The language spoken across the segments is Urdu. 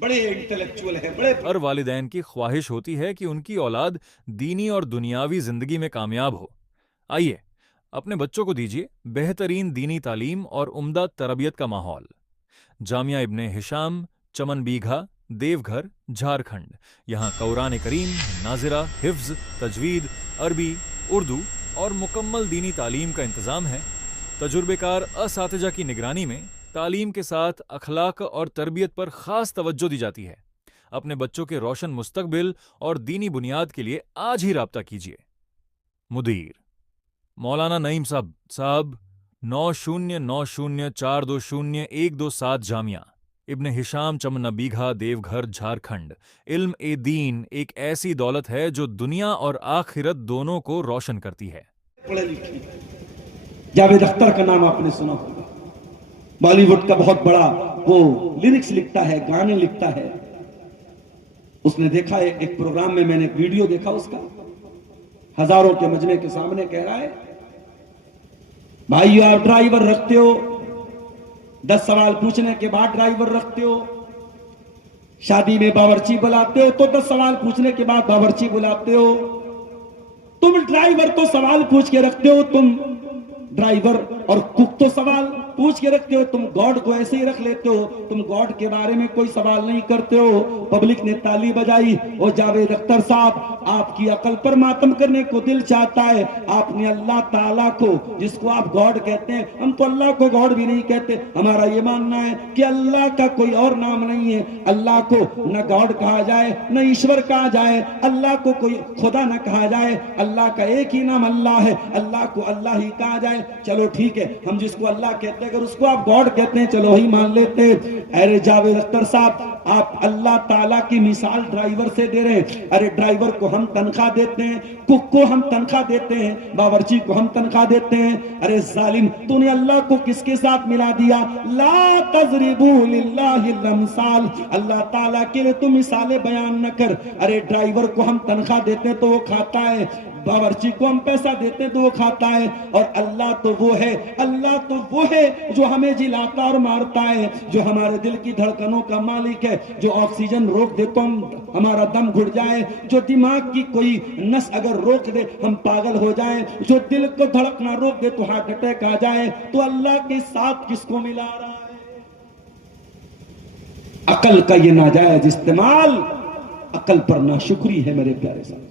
بڑے انٹلیکچوئل ہیں، بڑے ہر والدین کی خواہش ہوتی ہے کہ ان کی اولاد دینی اور دنیاوی زندگی میں کامیاب ہو۔ آئیے اپنے بچوں کو دیجیے بہترین دینی تعلیم اور عمدہ تربیت کا ماحول۔ جامعہ ابن ہشام، چمن بیگھا، دیو گھر، جھارکھنڈ۔ یہاں قرآن کریم، ناظرہ، حفظ، تجوید، عربی، اردو اور مکمل دینی تعلیم کا انتظام ہے۔ تجربے کار اساتذہ کی نگرانی میں تعلیم کے ساتھ اخلاق اور تربیت پر خاص توجہ دی جاتی ہے۔ اپنے بچوں کے روشن مستقبل اور دینی بنیاد کے لیے آج ہی رابطہ کیجیے۔ مدیر مولانا نعیم صاحب 9090420127 جامعہ ابن ہشام، چمن بیگھا، دیو گھر، جھارکھنڈ۔ علم دین ایک ایسی دولت ہے جو دنیا اور آخرت دونوں کو روشن کرتی ہے۔ پڑھے لکھے۔ جاوید اختر کا نام آپ نے سنا ہوگا، بالی ووڈ کا بہت بڑا وہ لیرکس لکھتا ہے، گانے لکھتا ہے۔ اس نے دیکھا ہے ایک پروگرام میں نے ایک ویڈیو دیکھا اس کا، ہزاروں کے مجمع کے سامنے کہہ رہا ہے، بھائیو آپ ڈرائیور رکھتے ہو، 10 سوال پوچھنے کے بعد ڈرائیور رکھتے ہو، شادی میں باورچی بلاتے ہو تو 10 سوال پوچھنے کے بعد باورچی بلاتے ہو، تم ڈرائیور تو سوال پوچھ کے رکھتے ہو، تم ڈرائیور اور کک تو سوال پوچھ کے رکھتے ہو، تم گاڈ کو ایسے ہی رکھ لیتے ہو، تم گاڈ کے بارے میں کوئی سوال نہیں کرتے ہو۔ پبلک نے تالی بجائی۔ اور جاوید اختر صاحب، آپ کی عقل پر ماتم کرنے کو دل چاہتا ہے۔ آپ نے اللہ تعالیٰ کو، جس کو آپ گاڈ کہتے ہیں، ہم تو اللہ کو گاڈ بھی نہیں کہتے، ہمارا یہ ماننا ہے کہ اللہ کا کوئی اور نام نہیں ہے۔ اللہ کو نہ گاڈ کہا جائے نہ ایشور کہا جائے، اللہ کو کوئی خدا نہ کہا جائے، اللہ کا ایک ہی نام اللہ ہے، اللہ کو اللہ ہی کہا جائے۔ چلو ٹھیک ہے، ہم جس کو اللہ کہتے ہیں اگر اس کو آپ گاڈ کہتے ہیں چلو ہی مان لیتے ہیں۔ ارے جاوید اختر صاحب، آپ اللہ تعالیٰ کی مثال ڈرائیور سے دے رہے ہیں۔ ارے ڈرائیور کو ہم تنخواہ دیتے ہیں، کک کو ہم تنخواہ دیتے ہیں، باورچی کو ہم تنخواہ دیتے ہیں۔ ارے ظالم، تو نے اللہ کو کس کے ساتھ ملا دیا؟ لا تضربوا للہ الامثال، اللہ تعالیٰ کے لیے تو مثالیں بیان نہ کر۔ ارے ڈرائیور کو ہم تنخواہ دیتے ہیں تو وہ کھاتا ہے، باورچی کو ہم پیسہ دیتے ہیں تو وہ کھاتا ہے، اور اللہ تو وہ ہے، اللہ تو وہ ہے جو ہمیں جلاتا اور مارتا ہے، جو ہمارے دل کی دھڑکنوں کا مالک ہے، جو آکسیجن روک دے تو ہمارا دم گھٹ جائے، جو دماغ کی کوئی نس اگر روک دے ہم پاگل ہو جائیں، جو دل کو دھڑکنا روک دے تو ہارٹ اٹیک آ جائے۔ تو اللہ کے ساتھ کس کو ملا رہا ہے؟ عقل کا یہ ناجائز استعمال عقل پر ناشکری ہے میرے پیارے صاحب۔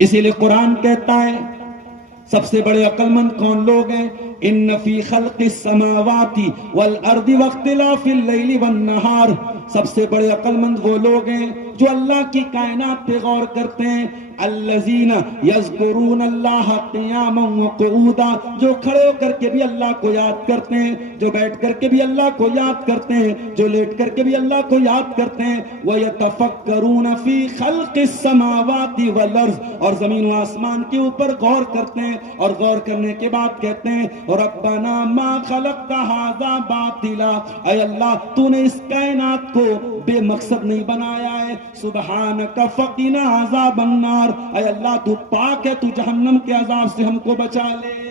اسی لیے قرآن کہتا ہے سب سے بڑے عقل مند کون لوگ ہیں؟ ان فی خلق السماوات والارض واختلاف اللیل والنہار، سب سے بڑے عقل مند وہ لوگ ہیں جو اللہ کی کائنات پہ غور کرتے ہیں۔ الذین یذکرون اللہ قیاما وقعودا، جو کھڑے ہو کر کے بھی اللہ کو یاد کرتے ہیں، جو بیٹھ کر کے بھی اللہ کو یاد کرتے ہیں، جو لیٹ کر کے بھی اللہ کو یاد کرتے ہیں۔ وَيَتَفَكَّرُونَ فِي خَلْقِ السَّمَاوَاتِ وَالْأَرْضِ، اور زمین و آسمان کے اوپر غور کرتے ہیں، اور غور کرنے کے بعد کہتے ہیں رَبَّنَا مَا خَلَقْتَ هَذَا بَاطِلًا، اے اللہ تو نے اس کائنات کو بے مقصد نہیں بنایا ہے۔ سُبْحَانَكَ فَقِنَا عَذَابَ النَّارِ، اے اللہ تو پاک ہے، تو جہنم کے عذاب سے ہم کو بچا لے۔